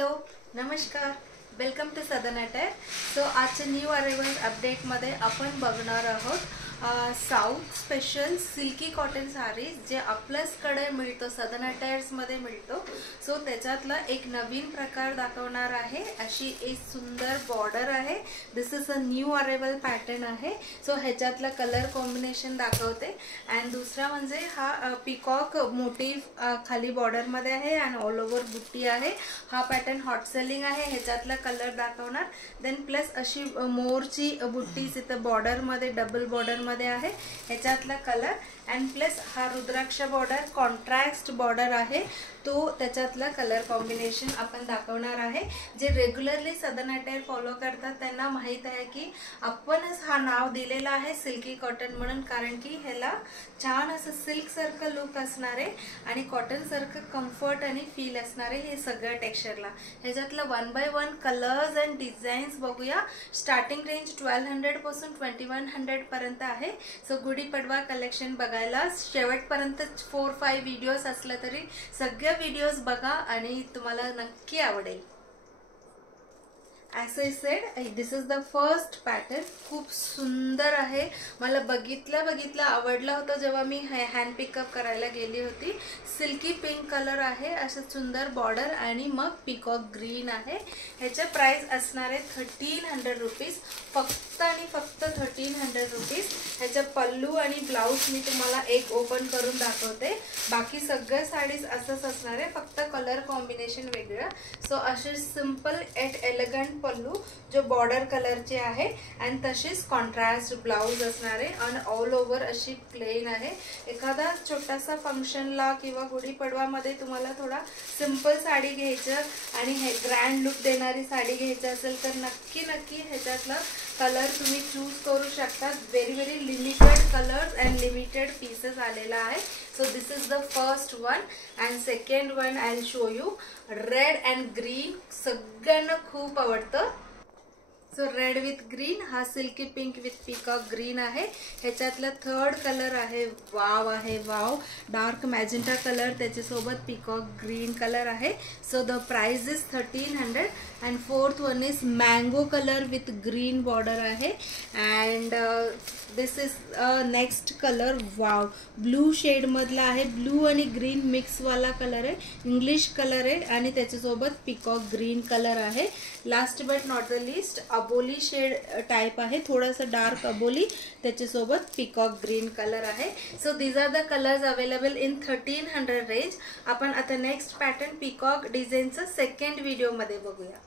Hello नमस्कार, welcome to Sadan attack. So आजच्या new arrivals अपडेटमध्ये आपण बघणार आहोत south special silky cotton sarees जे आपल्याचकडे मिळतो, सदन अटॅयर्समध्ये मिळतो। सो त्याच्यातला एक नवीन प्रकार दाखवणार आहे। अशी एक सुंदर बॉर्डर आहे। This is a new arrival pattern आहे। सो ह्याच्यातला कलर कॉम्बिनेशन दाखवते। अँड दुसरा म्हणजे हा पिकॉक मोटिव्ह खाली बॉर्डर मध्ये आहे आणि ऑल ओव्हर बुट्टी आहे। हा पॅटर्न हॉट सेलिंग आहे। ह्याच्यातला कलर दाखवणार। देन प्लस अशी मोरची बुट्टी इथं बॉर्डर मध्ये डबल बॉर्डर मध्ये आहे। ह्याच्यातला कलर अँड प्लस हा रुद्राक्ष बॉर्डर कॉन्ट्रास्ट बॉर्डर आहे, तो त्याच्यातला कलर कॉम्बिनेशन आपण दाखवणार आहे। जे रेग्युलरली सदन अटायर फॉलो करतात त्यांना माहित आहे की आपणच हा नाव दिलेला आहे सिल्की कॉटन म्हणून, कारण की ह्याला छान असं सिल्क सारखं लुक असणार आहे आणि कॉटन सारखं कम्फर्ट आणि फील असणार आहे हे सगळ्या टेक्स्चरला। ह्याच्यातला 1 बाय 1 कलर्स अँड डिझाईन्स बघूया। स्टार्टिंग रेंज 1200 पासून 2100 पर्यंत आहे। सो गुढीपाडवा कलेक्शन बघायला शेवटपर्यंत 4-5 व्हिडिओज असले तरी सगळे व्हिडिओज बघा आणि तुम्हाला नक्की आवडेल। As I said, this is the first pattern. खूप सुंदर आहे। मला बघितलं आवडला होता जेव्हा मी हँड पिकअप करायला गेली होती। सिल्की पिंक कलर आहे, असं सुंदर बॉर्डर आणि मग पिकॉक ग्रीन आहे। ह्याचे प्राइस असणार आहे 1300 रुपीज, फक्त आणि फक्त 1300 रुपीज। ह्याचा पल्लू आणि ब्लाउज मी तुम्हाला एक ओपन करून दाखवते। बाकी सगळे साडीज असंच असणार आहे, फक्त कलर कॉम्बिनेशन वेगळं। सो असे सिंपल एट एलिगंट पल्लू जो बॉर्डर कलरचे आहे आणि तशीच कॉन्ट्रास्ट ब्लाउज असणार आहे आणि ऑल ओव्हर अशी प्लेन आहे। एखादा छोटासा फंक्शनला किंवा गुढीपाडवामध्ये तुम्हाला थोडा सिंपल साडी घ्यायचं आणि हे ग्रँड लुक देणारी साडी घ्यायचं असेल तर नक्की ह्याच्यातला कलर तुम्ही चूज करू शकता। Very limited colours and limited pieces आलेला आहे। So this is the first one and second one I will show you red and green. सगळ्यांना खूप आवडतं। सो रेड विथ ग्रीन, हा silky pink with peacock green आहे। ह्याच्यातला third colour आहे wow, dark magenta colour, त्याच्यासोबत peacock green colour आहे। So the price is 1300 and fourth one is mango colour with green border आहे। And this is next colour wow, blue shade मधला आहे। Blue आणि green mix वाला colour आहे, English colour आहे आणि त्याच्यासोबत पिकॉक ग्रीन कलर आहे। Last but not the least अबोली शेड टाइप आहे, थोडासा डार्क अबोली, त्याच्यासोबत पिकॉक ग्रीन कलर आहे। So these are the colours available in 1300 range. आपण आता नेक्स्ट पॅटर्न पिकॉक डिझाईनचा सेकंड व्हिडिओ मध्ये बघूया।